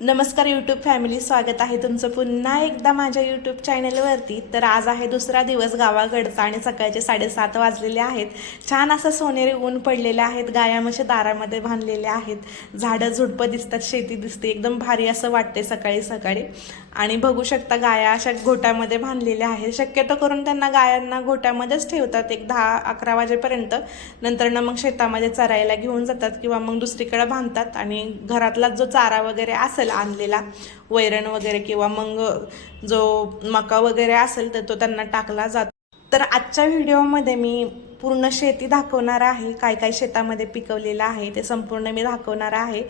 नमस्कार YouTube family स्वागत आहे तुमचं पुन्हा एकदा माझ्या यूट्यूब चॅनलवरती तर आज आहे दुसरा दिवस गावाकडचा आणि सकाळचे साडेसात वाजलेले आहेत. छान असं सोनेरी ऊन पडलेले आहेत गाया दारामध्ये बांधलेले आहेत. झाडं झुडपं दिसतात शेती दिसते एकदम भारी असं वाटते सकाळी सकाळी. आणि बघू शकता गाया अशा घोट्यामध्ये बांधलेल्या आहेत. शक्यतो करून त्यांना गायांना घोट्यामध्येच ठेवतात एक दहा अकरा वाजेपर्यंत. नंतर मग शेतामध्ये चरायला घेऊन जातात किंवा मग दुसरीकडे बांधतात. आणि घरातला जो चारा वगैरे असेल आणलेला वैरण वगैरे किंवा मग जो मका वगैरे असेल तर तो त्यांना टाकला जातो. तर आजच्या व्हिडिओमध्ये मी पूर्ण शेती दाखवणार आहे काय काय शेतामध्ये पिकवलेलं आहे ते संपूर्ण मी दाखवणार आहे.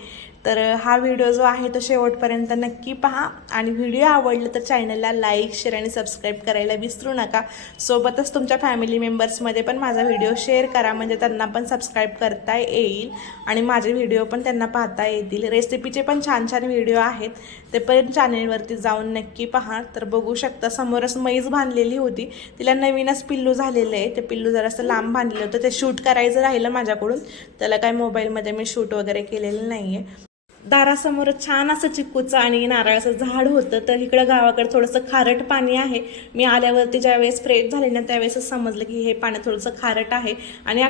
तर हा व्हिडिओ जो आहे तो शेवटपर्यंत नक्की पहा. आणि व्हिडिओ आवडला तर चॅनलला लाईक शेअर आणि सबस्क्राईब करायला विसरू नका. सोबतच तुमच्या फॅमिली मेंबर्समध्ये पण माझा व्हिडिओ शेअर करा. म्हणजे त्यांना पण सबस्क्राईब करता येईल. आणि माझे व्हिडिओ पण त्यांना पाहता येतील. रेसिपीचे पण छान छान व्हिडिओ आहेत. ते पण चॅनेलवरती जाऊन नक्की पहा. तर बघू शकता समोरच मैज बांधलेली होती. तिला नवीनच पिल्लू झालेलं आहे. ते पिल्लू जरासं लांब बांधलेलं होतं. ते शूट करायचं राहिलं माझ्याकडून. त्याला काय मोबाईलमध्ये मी शूट वगैरे केलेलं नाही आहे दारासमोर छान असं चिक्कूचं आणि नारळाचं झाड होतं तर इकडं गावाकडे थोडंसं खारट पाणी आहे. मी आल्यावरती ज्यावेळेस फ्रेश झाले ना त्यावेळेसच समजलं की हे पाणी थोडंसं खारट आहे. आणि या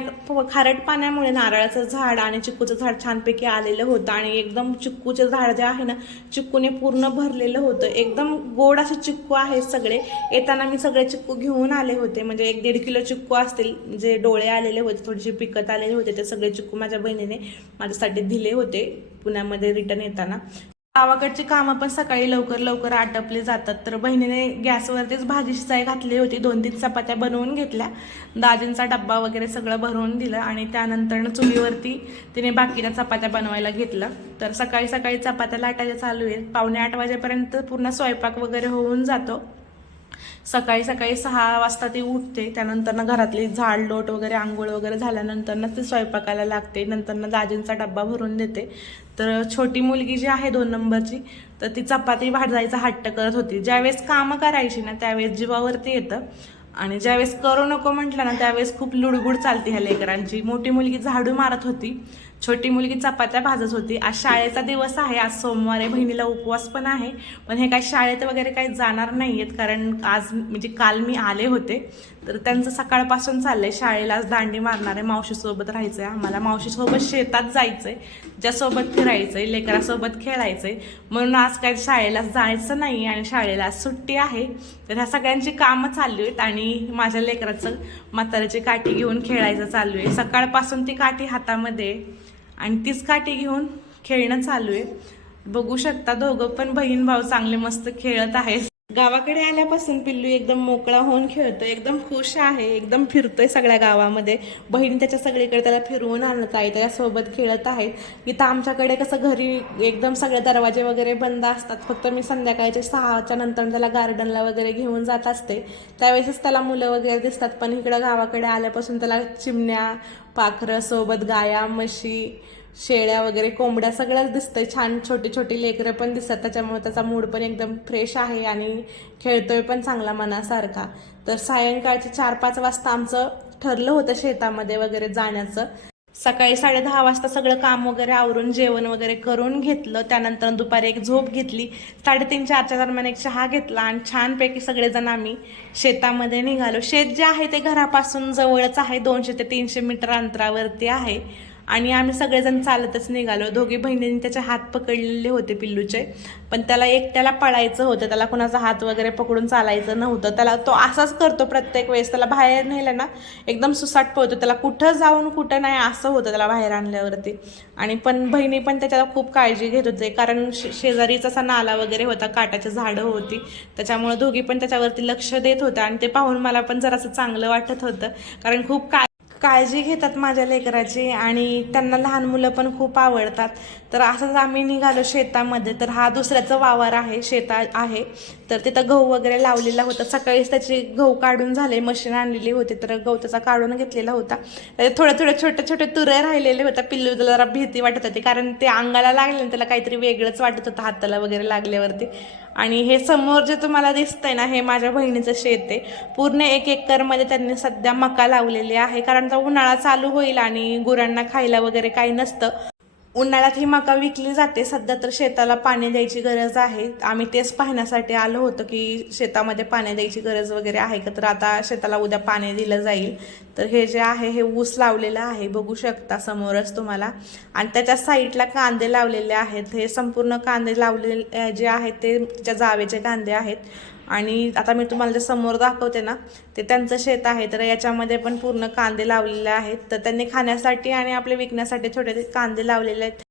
खारट पाण्यामुळे नारळाचं झाड आणि चिक्कूचं झाड छानपैकी आलेलं होतं आणि एकदम चिक्कूचं झाड जे आहे ना चिक्कूने पूर्ण भरलेलं होतं. एकदम गोड असे चिक्कू आहेत सगळे. येताना मी सगळे चिक्कू घेऊन आले होते. म्हणजे एक दीड किलो चिक्कू असतील जे डोळे आलेले होते थोडेसे पिकत आलेले होते ते सगळे चिक्कू माझ्या बहिणीने माझ्यासाठी दिले होते. पुण्यामध्ये रिटर्न येताना. गावाकडची कामं पण सकाळी लवकर लवकर आटपली जातात. तर बहिणीने गॅसवरतीच भाजी शिजाय घातली होती. दोन तीन चपात्या बनवून घेतल्या. दाजींचा डब्बा वगैरे सगळं भरवून दिलं आणि त्यानंतर चुलीवरती तिने बाकीच्या चपात्या बनवायला घेतलं. तर सकाळी सकाळी चपात्या लाटायच्या चालू आहेत. पावणे आठ वाजेपर्यंत पूर्ण स्वयंपाक वगैरे होऊन जातो. सकाळी सकाळी सहा वाजता ती उठते त्यानंतर ना घरातली झाड लोट वगैरे आंघोळ वगैरे झाल्यानंतर ना ती स्वयंपाकाला लागते. नंतर ना दाजींचा डब्बा भरून देते. तर छोटी मुलगी जी आहे दोन नंबरची तर ती चपाती भाजायचा हट्ट करत होती. ज्यावेळेस कामं करायची ना त्यावेळेस जीवावरती येतं. आणि ज्यावेळेस करू नको म्हटलं ना त्यावेळेस खूप लुडबुड चालते ह्या लेकरांची. मोठी मुलगी झाडू मारत होती. छोटी मुलगी चपात्या भाजत होती. आज शाळेचा दिवस आहे. आज सोमवार आहे. बहिणीला उपवास पण आहे. पण हे काय शाळेत वगैरे काही जाणार नाही आहेत कारण आज म्हणजे काल मी आले होते. तर त्यांचं सकाळपासून चाललंय. शाळेला आज दांडी मारणार आहे. मावशीसोबत राहायचंय. आम्हाला मावशीसोबत शेतात जायचंय. ज्यासोबत फिरायचंय. लेकरासोबत खेळायचंय. म्हणून आज काय शाळेला जायचं नाही आणि शाळेला आज सुट्टी आहे. तर ह्या सगळ्यांची कामं चालू आहेत आणि माझ्या लेकराचं म्हाताऱ्याची काठी घेऊन खेळायचं चालू आहे. सकाळपासून ती काठी हातामध्ये आहे. आणि तीच काठी घेऊन खेळणं चालू आहे. बघू शकता दोघं पण बहीण भाऊ चांगले मस्त खेळत आहेत. गावाकडे आल्यापासून पिल्लू एकदम मोकळा होऊन खेळतो एकदम खुश आहे एकदम फिरतोय सगळ्या गावामध्ये. बहीण त्याच्या सगळीकडे त्याला फिरवून आणत आहे त्याच्यासोबत खेळत आहेत. इथं आमच्याकडे कसं घरी एकदम सगळे दरवाजे वगैरे बंद असतात. फक्त मी संध्याकाळचे सहाच्या नंतर त्याला गार्डनला वगैरे घेऊन जात असते. त्यावेळेसच त्याला मुलं वगैरे दिसतात पण इकडं गावाकडे आल्यापासून त्याला चिमण्या पाखरं सोबत गाया म्हशी शेळ्या वगैरे कोंबड्या सगळ्याच दिसतंय. छान छोटी छोटी लेकरं पण दिसतात. त्याच्यामुळे त्याचा मूड पण एकदम फ्रेश आहे आणि खेळतोय पण चांगला मनासारखा. तर सायंकाळचे चार पाच वाजता आमचं ठरलं होतं शेतामध्ये वगैरे जाण्याचं. सकाळी साडे दहा वाजता सगळं काम वगैरे आवरून जेवण वगैरे करून घेतलं. त्यानंतर दुपारी एक झोप घेतली. साडेतीन चारच्या दरम्यान एक चहा घेतला आणि छानपैकी सगळेजण आम्ही शेतामध्ये निघालो. शेत जे आहे ते घरापासून जवळच आहे. दोनशे ते तीनशे मीटर अंतरावरती आहे. आणि आम्ही सगळेजण चालतच निघालो. दोघी बहिणींनी त्याचे हात पकडलेले होते पिल्लूचे. पण त्याला एकट्याला पळायचं होतं. त्याला कोणाचा हात वगैरे पकडून चालायचं नव्हतं. त्याला तो असाच करतो प्रत्येक वेळेस. त्याला बाहेर नेलं ना एकदम सुसाट पळतो. त्याला कुठं जाऊन कुठं नाही असं होतं त्याला बाहेर आणल्यावरती. आणि पण बहिणी पण त्याच्याला खूप काळजी घेत होते. कारण शे- शेजारीच असा नाला वगैरे होता. काटाची झाडं होती. त्याच्यामुळे दोघी पण त्याच्यावरती लक्ष देत होत्या. आणि ते पाहून मला पण जरासं चांगलं वाटत होतं. कारण खूप का काळजी घेतात माझ्या लेकराची आणि त्यांना लहान मुलं पण खूप आवडतात. तर असंच आम्ही निघालो शेतामध्ये. तर हा दुसऱ्याचं वावर आहे शेता आहे. तर तिथं गहू वगैरे लावलेला होता. सकाळीच त्याची गहू काढून झाले मशीन आणलेली होती. तर गहू त्याचा काढून घेतलेला होता. थोड्या थोडे थोडे छोटे छोटे तुरे राहिलेले होते. पिल्लू जरा भीती वाटत होती. कारण ते अंगाला लागले त्याला काहीतरी वेगळंच वाटत होतं हाताला वगैरे लागल्यावरती. आणि हे समोर जे तुम्हाला दिसतंय ना हे माझ्या बहिणीचं शेत आहे. पूर्ण एक एकरमध्ये त्यांनी सध्या मका लावलेली आहे कारण तो उन्हाळा चालू होईल आणि गुरांना खायला वगैरे काही नसतं. उन्हाळ्यात ही मका विकली जाते. सध्या तर शेताला पाणी द्यायची गरज आहे. आम्ही तेच पाहण्यासाठी आलो होतो की शेतामध्ये पाणी द्यायची गरज वगैरे आहे का? तर आता शेताला उद्या पाणी दिलं जाईल. तर हे जे आहे हे ऊस लावलेलं आहे. बघू शकता समोरच तुम्हाला. आणि त्याच्या साईडला कांदे लावलेले आहेत. हे संपूर्ण कांदे लावलेले जे आहेत ते त्याच्या जावेचे कांदे आहेत. आणि आता मी तुम्हाला जे समोर दाखवते ना ते त्यांचं शेत आहे. तर याच्यामध्ये पण पूर्ण कांदे लावलेले आहेत. तर त्यांनी खाण्यासाठी आणि आपले विकण्यासाठी छोटे कांदे लावलेले आहेत.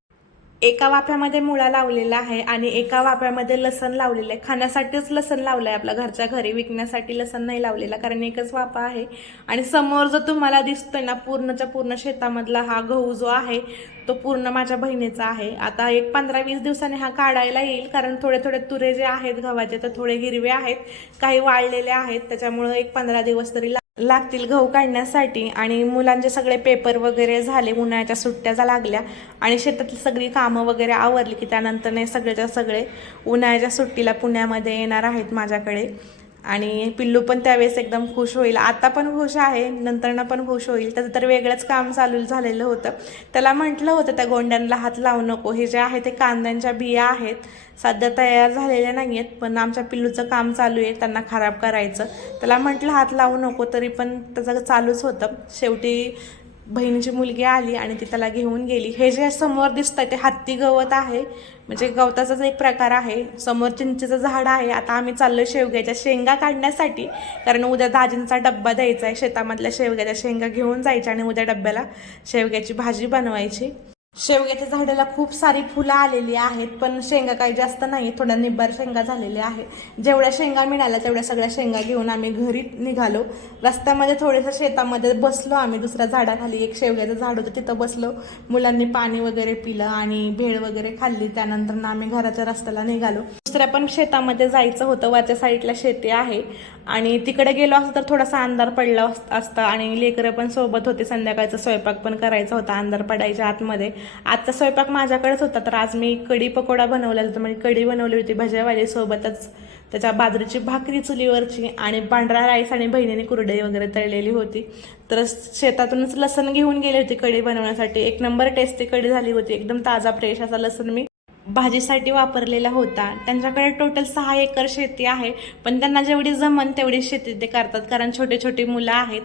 एका वाफ्यामध्ये मुळा लावलेला आहे आणि एका वाफ्यामध्ये लसण लावलेलं आहे. खाण्यासाठीच लसण लावलं आहे आपल्या घरच्या घरी विकण्यासाठी लसण नाही लावलेला कारण एकच वाफा आहे. आणि समोर जो तुम्हाला दिसतोय ना पूर्णच्या पूर्ण शेतामधला हा गहू जो आहे तो पूर्ण माझ्या बहिणीचा आहे. आता एक पंधरा वीस दिवसांनी हा काढायला येईल कारण थोडे थोडे तुरे जे आहेत गव्हाचे तर थोडे हिरवे आहेत काही वाळलेले आहेत त्याच्यामुळं एक पंधरा दिवस तरी लागतील गहू काढण्यासाठी आणि मुलांचे सगळे पेपर वगैरे झाले उन्हाळ्याच्या सुट्ट्या जा लागल्या आणि शेतातली सगळी कामं वगैरे आवरली की त्यानंतर नाही सगळेच्या सगळे उन्हाळ्याच्या सुट्टीला पुण्यामध्ये येणार आहेत माझ्याकडे. आणि पिल्लू पण त्यावेळेस एकदम खुश होईल. आता पण खुश आहे नंतरनं पण खुश होईल. त्याचं तर वेगळंच काम चालू झालेलं होतं. त्याला म्हटलं होतं त्या गोंड्यांना हात लावू नको. हे जे आहे ते कांद्यांच्या बिया आहेत. सध्या तयार झालेल्या नाही आहेत पण आमच्या पिल्लूचं काम चालू आहे. त्यांना खराब करायचं. त्याला म्हटलं हात लावू नको. तरी पण त्याचं चालूच होतं. शेवटी बहिणीची मुलगी आली आणि ती त्याला घेऊन गेली. हे जे समोर दिसतंय ते हत्ती गवत आहे. म्हणजे गवताचाच एक प्रकार आहे. समोर चिंचेचं झाड आहे. आता आम्ही चाललो शेवग्याच्या शेंगा काढण्यासाठी. कारण उद्या दाजींचा डब्बा द्यायचा आहे शेतामधल्या शेवग्याच्या शेंगा घेऊन जायच्या आणि उद्या डब्याला शेवग्याची भाजी बनवायची. शेवग्याच्या झाडाला खूप सारी फुलं आलेली आहेत पण शेंगा काही जास्त नाही थोड्या निब्बार शेंगा झालेल्या आहे जेवढ्या शेंगा मिळाल्या तेवढ्या सगळ्या शेंगा घेऊन आम्ही घरी निघालो. रस्त्यामध्ये थोडंसं शेतामध्ये बसलो आम्ही. दुसऱ्या झाडाखाली एक शेवग्याचं झाड होतं. तिथं बसलो. मुलांनी पाणी वगैरे पिलं आणि भेळ वगैरे खाल्ली. त्यानंतर आम्ही घराच्या रस्त्याला निघालो. दुसऱ्या पण शेतामध्ये जायचं होतं. वरच्या साईडला शेती आहे. आणि तिकडे गेलो असतो तर थोडासा अंधार पडला अस- असता आणि लेकरं पण सोबत होते. संध्याकाळचा स्वयंपाक पण करायचा होता अंधार पडायच्या आतमध्ये. आजचा स्वयंपाक माझ्याकडेच होता तर आज मी कढी पकोडा बनवलेला होता. म्हणजे कढी बनवली होती भज्यावाली सोबतच. त्याच्या बाजरीची भाकरी चुलीवरची आणि पांढरा राईस आणि बहिणीने कुरडई वगैरे तळलेली होती. तर शेतातूनच लसण घेऊन गेली होती कढी बनवण्यासाठी. एक नंबर टेस्टी कढी झाली होती. एकदम ताजा फ्रेश असा लसण मी भाजीसाठी वापरलेला होता. त्यांच्याकडे टोटल सहा एकर शेती आहे. पण त्यांना जेवढी जमन तेवढी शेती ते करतात. कारण छोटे छोटे मुलं आहेत.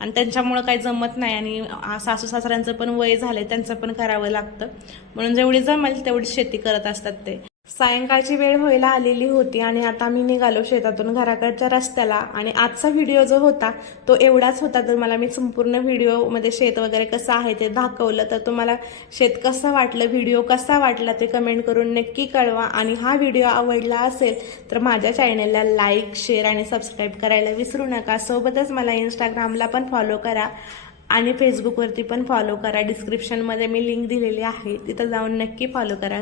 आणि त्यांच्यामुळं काही जमत नाही. आणि सासू सासऱ्यांचं पण वय झालंय. त्यांचं पण करावं लागतं. म्हणून जेवढी जमेल तेवढी शेती करत असतात ते. सायंकाळची वेळ व्हायला आलेली होती आणि आता मी निघालो शेतातून घराकडच्या रस्त्याला. आणि आजचा व्हिडिओ जो होता तो एवढाच होता. तर मला मी संपूर्ण व्हिडिओमध्ये शेत वगैरे कसं आहे ते दाखवलं. तर तुम्हाला शेत कसं वाटलं व्हिडिओ कसा वाटला ते कमेंट करून नक्की कळवा. आणि हा व्हिडिओ आवडला असेल तर माझ्या चॅनलला लाईक शेअर आणि सबस्क्राईब करायला विसरू नका. सोबतच मला इंस्टाग्रामला पण फॉलो करा. आणि फेसबुकवरती पण फॉलो करा. डिस्क्रिप्शनमध्ये मी लिंक दिलेली आहे. तिथं जाऊन नक्की फॉलो करा.